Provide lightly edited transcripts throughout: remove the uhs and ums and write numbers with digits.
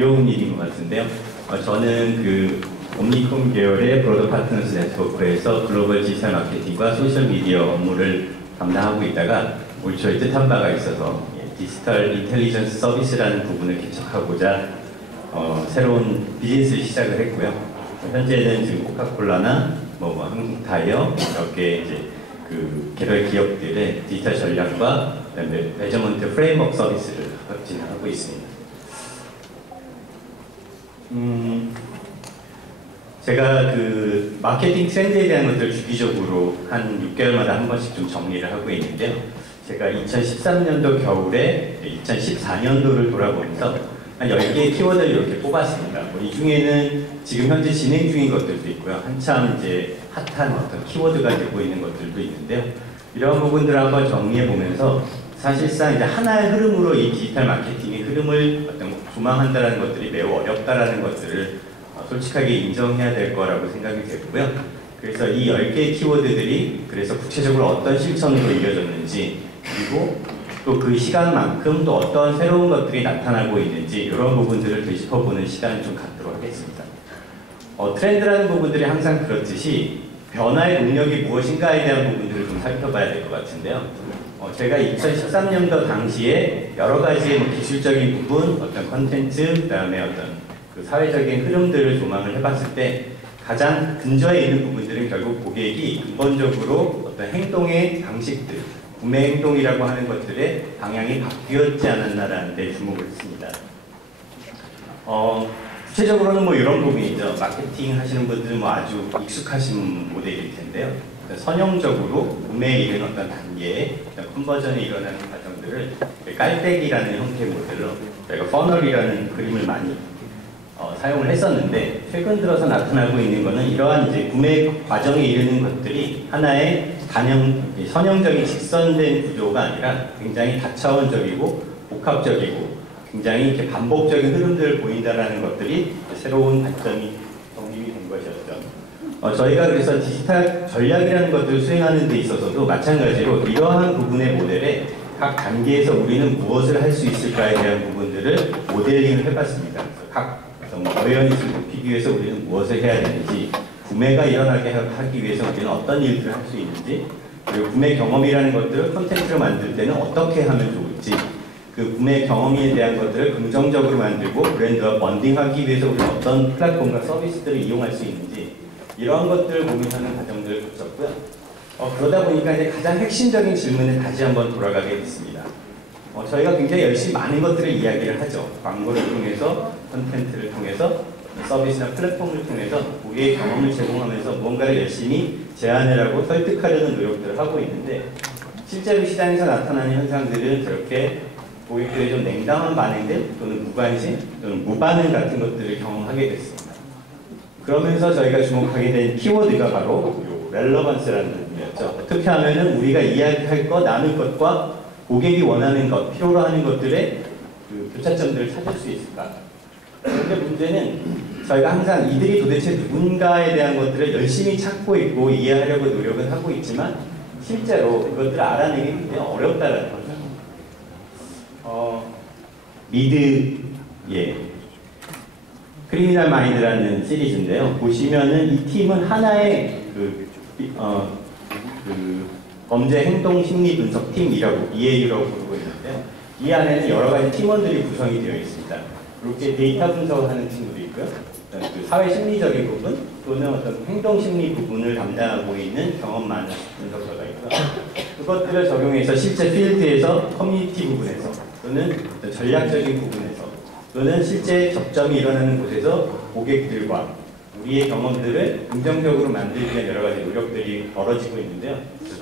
어려운 일인 것 같은데요. 저는 그 옴니콤 계열의 브로더 파트너스 네트워크에서 글로벌 디지털 마케팅과 소셜 미디어 업무를 담당하고 있다가 올 초에 뜻한 바가 있어서 디지털 인텔리전스 서비스라는 부분을 개척하고자 새로운 비즈니스를 시작을 했고요. 현재는 지금 코카콜라나 한국 타이어 이렇게 이제 그 개별 기업들의 디지털 전략과 그다음에 매저먼트 프레임워크 서비스를 진행하고 있습니다. 제가 그 마케팅 트렌드에 대한 것들을 주기적으로 한 6개월마다 한 번씩 좀 정리를 하고 있는데요. 제가 2013년도 겨울에 2014년도를 돌아보면서 한 10개의 키워드를 이렇게 뽑았습니다. 이 중에는 지금 현재 진행 중인 것들도 있고요. 한참 이제 핫한 어떤 키워드가 되고 있는 것들도 있는데요. 이런 부분들을 한번 정리해 보면서 사실상 이제 하나의 흐름으로 이 디지털 마케팅의 흐름을 어떤 조망한다는 것들이 매우 어렵다라는 것들을 솔직하게 인정해야 될 거라고 생각이 됐고요. 그래서 이 10개의 키워드들이 그래서 구체적으로 어떤 실천으로 이어졌는지, 그리고 또 그 시간만큼 또 어떤 새로운 것들이 나타나고 있는지 이런 부분들을 되짚어보는 시간을 좀 갖도록 하겠습니다. 트렌드라는 부분들이 항상 그렇듯이 변화의 동력이 무엇인가에 대한 부분들을 좀 살펴봐야 될 것 같은데요. 제가 2013년도 당시에 여러 가지 기술적인 부분, 어떤 컨텐츠, 그 다음에 어떤 그 사회적인 흐름들을 조망을 해봤을 때 가장 근저에 있는 부분들은 결국 고객이 근본적으로 어떤 행동의 방식들, 구매 행동이라고 하는 것들의 방향이 바뀌었지 않았나라는 데 주목을 했습니다. 구체적으로는 이런 부분이죠. 마케팅 하시는 분들은 아주 익숙하신 모델일 텐데요. 선형적으로 구매에 이르는 어떤 단계에 어떤 컨버전이 일어나는 과정들을 깔때기라는 형태의 모델로 저희가 퍼널이라는 그림을 많이 사용을 했었는데, 최근 들어서 나타나고 있는 것은 이러한 이제 구매 과정에 이르는 것들이 하나의 선형적인 직선된 구조가 아니라 굉장히 다차원적이고 복합적이고 굉장히 이렇게 반복적인 흐름들을 보인다라는 것들이 새로운 관점이 정립이 된 것이었죠. 저희가 그래서 디지털 전략이라는 것들을 수행하는 데 있어서도 마찬가지로 이러한 부분의 모델에 각 단계에서 우리는 무엇을 할 수 있을까에 대한 부분들을 모델링을 해봤습니다. 각 어웨어니스를 높이기 위해서 우리는 무엇을 해야 되는지, 구매가 일어나게 하기 위해서 우리는 어떤 일들을 할 수 있는지, 그리고 구매 경험이라는 것들을 콘텐츠로 만들 때는 어떻게 하면 좋을지, 그 구매 경험에 대한 것들을 긍정적으로 만들고 브랜드와 번딩하기 위해서 우리는 어떤 플랫폼과 서비스들을 이용할 수 있는지, 이런 것들을 고민하는 과정들을 거쳤고요. 그러다 보니까 이제 가장 핵심적인 질문에 다시 한번 돌아가게 됐습니다. 저희가 굉장히 열심히 많은 것들을 이야기를 하죠. 광고를 통해서, 콘텐츠를 통해서, 서비스나 플랫폼을 통해서 고객의 경험을 제공하면서 무언가를 열심히 제안을 하고 설득하려는 노력들을 하고 있는데, 실제로 시장에서 나타나는 현상들은 저렇게 고객들의 좀 냉담한 반응들, 또는 무관심, 또는 무반응 같은 것들을 경험하게 됐습니다. 그러면서 저희가 주목하게 된 키워드가 바로 렐러번스라는 부분이었죠. 어떻게 하면은 우리가 이야기할 것, 나눌 것과 고객이 원하는 것, 필요로 하는 것들의 그 교차점들을 찾을 수 있을까? 그런데 문제는 저희가 항상 이들이 도대체 누군가에 대한 것들을 열심히 찾고 있고 이해하려고 노력은 하고 있지만 실제로 그것들을 알아내기 굉장히 어렵다는 거죠. 크리미널 마인드라는 시리즈인데요. 보시면은 이 팀은 하나의 범죄 행동 심리 분석 팀이라고 EA라고 부르고 있는데요. 이 안에는 여러 가지 팀원들이 구성이 되어 있습니다. 이렇게 데이터 분석을 하는 친구도 있고요. 그 사회 심리적인 부분 또는 어떤 행동 심리 부분을 담당하고 있는 경험 많은 분석가가 있고요. 그것들을 적용해서 실제 필드에서 커뮤니티 부분에서 또는 전략적인 부분에서 또는 실제 접점이 일어나는 곳에서 고객들과 우리의 경험들을 긍정적으로 만들기 위한 여러 가지 노력들이 벌어지고 있는데요.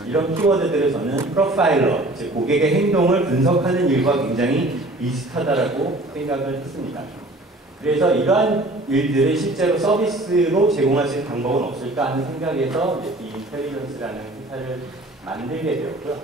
이런 키워드들을 저는 프로파일러, 즉 고객의 행동을 분석하는 일과 굉장히 비슷하다라고 생각을 했습니다. 그래서 이러한 일들을 실제로 서비스로 제공할 수 있는 방법은 없을까 하는 생각에서 이 인텔리전스라는 회사를 만들게 되었고요.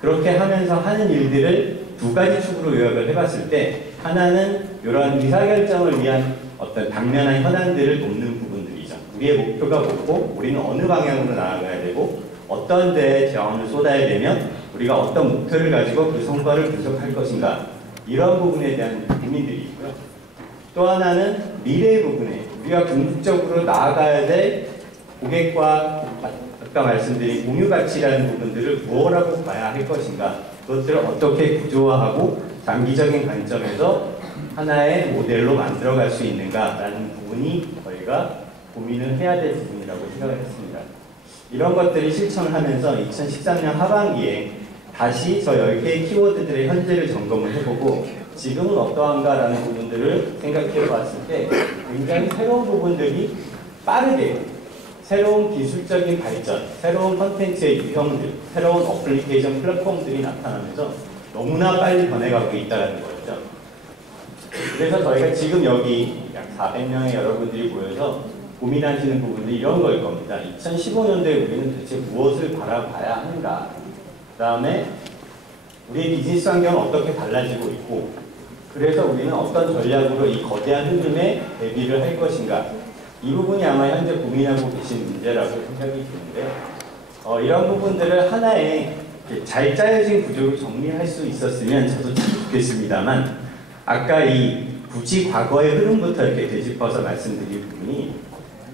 그렇게 하면서 하는 일들을 두 가지 축으로 요약을 해봤을 때, 하나는 이러한 의사결정을 위한 어떤 당면한 현안들을 돕는 부분들이죠. 우리의 목표가 뭐고 우리는 어느 방향으로 나아가야 되고 어떤 데에 자원을 쏟아야 되면 우리가 어떤 목표를 가지고 그 성과를 분석할 것인가, 이런 부분에 대한 고민들이 있고요. 또 하나는 미래 부분에 우리가 궁극적으로 나아가야 될 고객과 아까 말씀드린 공유 가치라는 부분들을 무엇라고 봐야 할 것인가, 그것들을 어떻게 구조화하고 장기적인 관점에서 하나의 모델로 만들어갈 수 있는가라는 부분이 저희가 고민을 해야 될 부분이라고 생각을 했습니다. 이런 것들을 실천을 하면서 2013년 하반기에 다시 저 10개의 키워드들의 현재를 점검을 해보고 지금은 어떠한가라는 부분들을 생각해 봤을 때 굉장히 새로운 부분들이 빠르게 새로운 기술적인 발전, 새로운 컨텐츠의 유형들, 새로운 어플리케이션 플랫폼들이 나타나면서 너무나 빨리 변해가고 있다는 거죠. 그래서 저희가 지금 여기 약 400명의 여러분들이 모여서 고민하시는 부분들이 이런 걸 겁니다. 2015년도에 우리는 도대체 무엇을 바라봐야 하는가? 그 다음에 우리의 비즈니스 환경은 어떻게 달라지고 있고, 그래서 우리는 어떤 전략으로 이 거대한 흐름에 대비를 할 것인가? 이 부분이 아마 현재 고민하고 계신 문제라고 생각이 드는데요. 이런 부분들을 하나의 잘 짜여진 구조로 정리할 수 있었으면 저도 참 좋겠습니다만, 아까 이 굳이 과거의 흐름부터 이렇게 되짚어서 말씀드린 부분이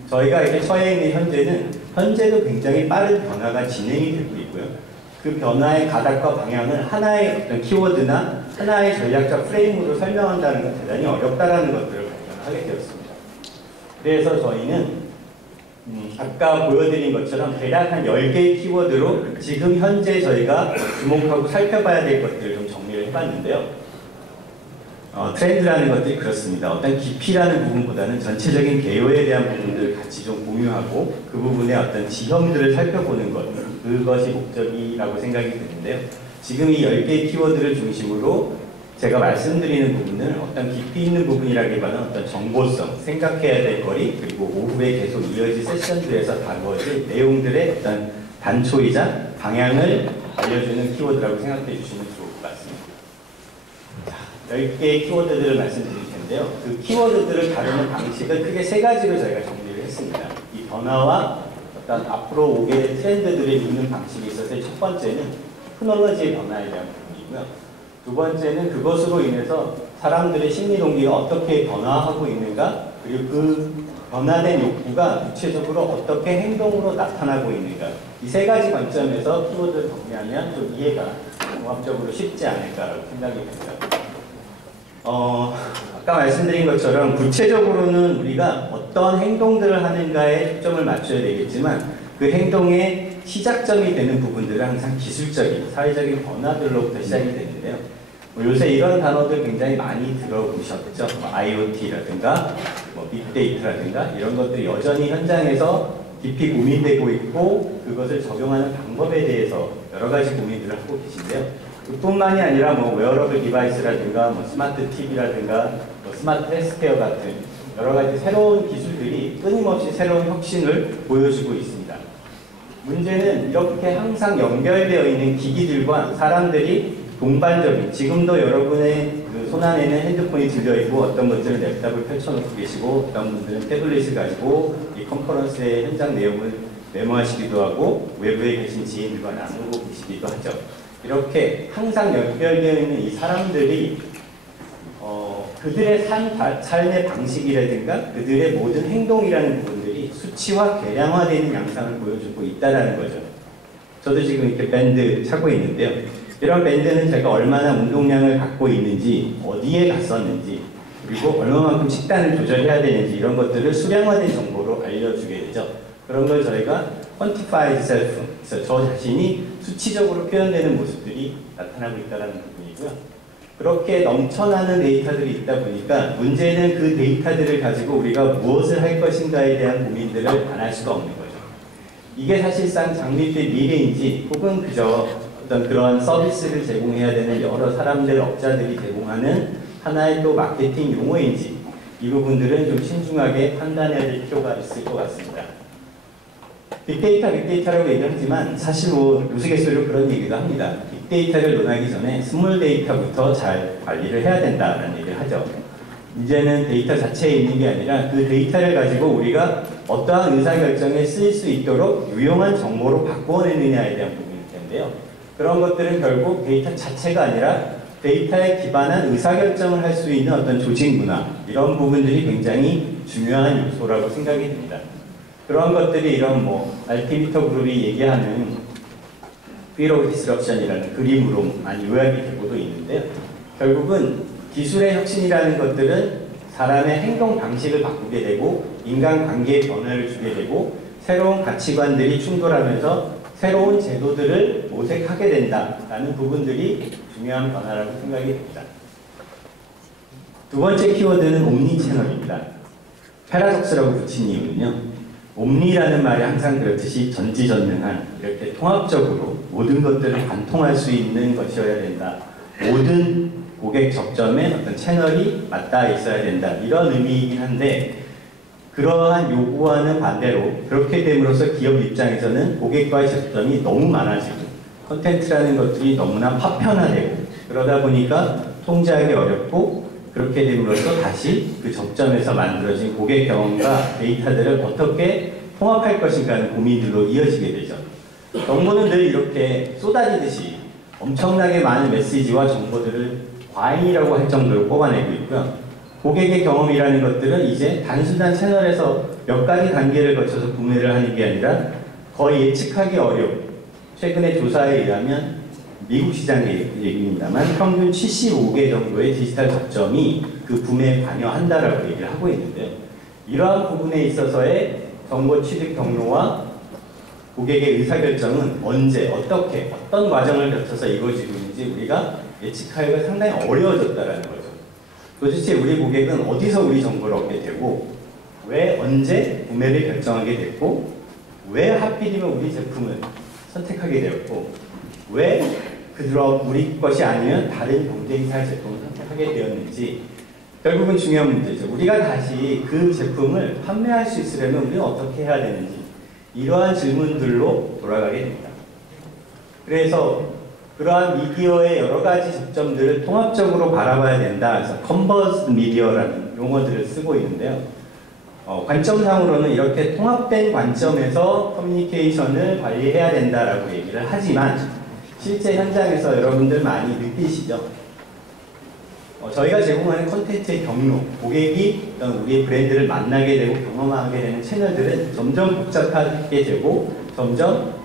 저희가 이렇게 처해 있는 현재도 굉장히 빠른 변화가 진행이 되고 있고요. 그 변화의 가닥과 방향을 하나의 어떤 키워드나 하나의 전략적 프레임으로 설명한다는 건 대단히 어렵다라는 것들을 발견하게 되었습니다. 그래서 저희는 아까 보여드린 것처럼 대략 한 10개의 키워드로 지금 현재 저희가 주목하고 살펴봐야 될 것들을 좀 정리를 해봤는데요. 트렌드라는 것들이 그렇습니다. 어떤 깊이라는 부분보다는 전체적인 개요에 대한 부분들을 같이 좀 공유하고 그 부분의 어떤 지형들을 살펴보는 것, 그것이 목적이라고 생각이 드는데요. 지금 이 10개의 키워드를 중심으로 제가 말씀드리는 부분은 어떤 깊이 있는 부분이라기보다는 어떤 정보성, 생각해야 될 거리, 그리고 오후에 계속 이어질 세션들에서 다루어질 내용들의 어떤 단초이자 방향을 알려주는 키워드라고 생각해 주시면 좋을 것 같습니다. 10개의 키워드들을 말씀드릴 텐데요. 그 키워드들을 다루는 방식을 크게 3가지로 저희가 정리를 했습니다. 이 변화와 어떤 앞으로 오게 될 트렌드들을 읽는 방식에 있어서 첫 번째는 테크놀로지의 변화에 대한 부분이고요. 두 번째는 그것으로 인해서 사람들의 심리 동기가 어떻게 변화하고 있는가, 그리고 그 변화된 욕구가 구체적으로 어떻게 행동으로 나타나고 있는가, 이 3가지 관점에서 키워드를 정리하면 좀 이해가 종합적으로 쉽지 않을까라고 생각이 됩니다. 아까 말씀드린 것처럼 구체적으로는 우리가 어떤 행동들을 하는가에 초점을 맞춰야 되겠지만 그 행동의 시작점이 되는 부분들은 항상 기술적인, 사회적인 변화들로부터 시작이 되는데요. 요새 이런 단어들 굉장히 많이 들어보셨죠? IoT라든가 빅데이터라든가 이런 것들이 여전히 현장에서 깊이 고민되고 있고 그것을 적용하는 방법에 대해서 여러 가지 고민들을 하고 계신데요. 그뿐만이 아니라 웨어러블 디바이스라든가 스마트 TV라든가 스마트 헬스케어 같은 여러 가지 새로운 기술들이 끊임없이 새로운 혁신을 보여주고 있습니다. 문제는 이렇게 항상 연결되어 있는 기기들과 사람들이 동반적인, 지금도 여러분의 그 손안에는 핸드폰이 들려있고 어떤 분들은 랩탑을 펼쳐놓고 계시고 어떤 분들은 태블릿을 가지고 이 컨퍼런스의 현장 내용을 메모하시기도 하고 외부에 계신 지인들과 나누고 계시기도 하죠. 이렇게 항상 연결되어 있는 이 사람들이 그들의 삶의 방식이라든가 그들의 모든 행동이라는 부분들이 수치화, 계량화되는 양상을 보여주고 있다는 거죠. 저도 지금 이렇게 밴드 차고 있는데요. 이런 밴드는 제가 얼마나 운동량을 갖고 있는지, 어디에 갔었는지, 그리고 얼마만큼 식단을 조절해야 되는지 이런 것들을 수량화된 정보로 알려주게 되죠. 그런 걸 저희가 quantified self, 그래서 저 자신이 수치적으로 표현되는 모습들이 나타나고 있다는 부분이고요. 그렇게 넘쳐나는 데이터들이 있다 보니까 문제는 그 데이터들을 가지고 우리가 무엇을 할 것인가에 대한 고민들을 안 할 수가 없는 거죠. 이게 사실상 장밋빛 미래인지 혹은 그저 어떤 그런 서비스를 제공해야 되는 여러 사람들, 업자들이 제공하는 하나의 또 마케팅 용어인지 이 부분들은 좀 신중하게 판단해야 될 필요가 있을 것 같습니다. 빅데이터라고 얘기하지만 사실 우스갯소리로 그런 얘기도 합니다. 빅데이터를 논하기 전에 스몰 데이터부터 잘 관리를 해야 된다는 얘기를 하죠. 이제는 데이터 자체에 있는 게 아니라 그 데이터를 가지고 우리가 어떠한 의사결정에 쓰일 수 있도록 유용한 정보로 바꾸어내느냐에 대한 부분일 텐데요. 그런 것들은 결국 데이터 자체가 아니라 데이터에 기반한 의사결정을 할 수 있는 어떤 조직 문화, 이런 부분들이 굉장히 중요한 요소라고 생각이 듭니다. 그런 것들이 이런 알티미터 그룹이 얘기하는 Fear of Disruption이라는 그림으로 많이 요약이 되고도 있는데요. 결국은 기술의 혁신이라는 것들은 사람의 행동 방식을 바꾸게 되고 인간관계의 변화를 주게 되고 새로운 가치관들이 충돌하면서 새로운 제도들을 모색하게 된다라는 부분들이 중요한 변화라고 생각이 됩니다. 두 번째 키워드는 옴니채널입니다. 패러독스라고 붙인 이유는요. 옴니라는 말이 항상 그렇듯이 전지전능한, 이렇게 통합적으로 모든 것들을 관통할 수 있는 것이어야 된다. 모든 고객 접점에 어떤 채널이 맞닿아 있어야 된다. 이런 의미이긴 한데 그러한 요구와는 반대로 그렇게 됨으로써 기업 입장에서는 고객과의 접점이 너무 많아지고 콘텐츠라는 것들이 너무나 파편화되고 그러다 보니까 통제하기 어렵고 그렇게 됨으로써 다시 그 접점에서 만들어진 고객 경험과 데이터들을 어떻게 통합할 것인가 하는 고민들로 이어지게 되죠. 정보는 늘 이렇게 쏟아지듯이 엄청나게 많은 메시지와 정보들을 과잉이라고 할 정도로 뽑아내고 있고요. 고객의 경험이라는 것들은 이제 단순한 채널에서 몇 가지 단계를 거쳐서 구매를 하는 게 아니라 거의 예측하기 어려운, 최근의 조사에 의하면 미국 시장의 얘기입니다만 평균 75개 정도의 디지털 접점이 그 구매에 관여한다라고 얘기를 하고 있는데요. 이러한 부분에 있어서의 정보 취득 경로와 고객의 의사결정은 언제, 어떻게, 어떤 과정을 거쳐서 이루어지고 있는지 우리가 예측하기가 상당히 어려워졌다는 거죠. 도대체 우리 고객은 어디서 우리 정보를 얻게 되고 왜 언제 구매를 결정하게 됐고 왜 하필이면 우리 제품을 선택하게 되었고 왜 그들어 우리 것이 아니면 다른 경쟁사의 제품을 선택하게 되었는지 결국은 중요한 문제죠. 우리가 다시 그 제품을 판매할 수 있으려면 우리는 어떻게 해야 되는지 이러한 질문들로 돌아가게 됩니다. 그래서 그러한 미디어의 여러 가지 접점들을 통합적으로 바라봐야 된다. 그래서 컨버스 미디어라는 용어들을 쓰고 있는데요. 관점상으로는 이렇게 통합된 관점에서 커뮤니케이션을 관리해야 된다라고 얘기를 하지만 실제 현장에서 여러분들 많이 느끼시죠? 저희가 제공하는 콘텐츠의 경로, 고객이 우리의 브랜드를 만나게 되고 경험하게 되는 채널들은 점점 복잡하게 되고 점점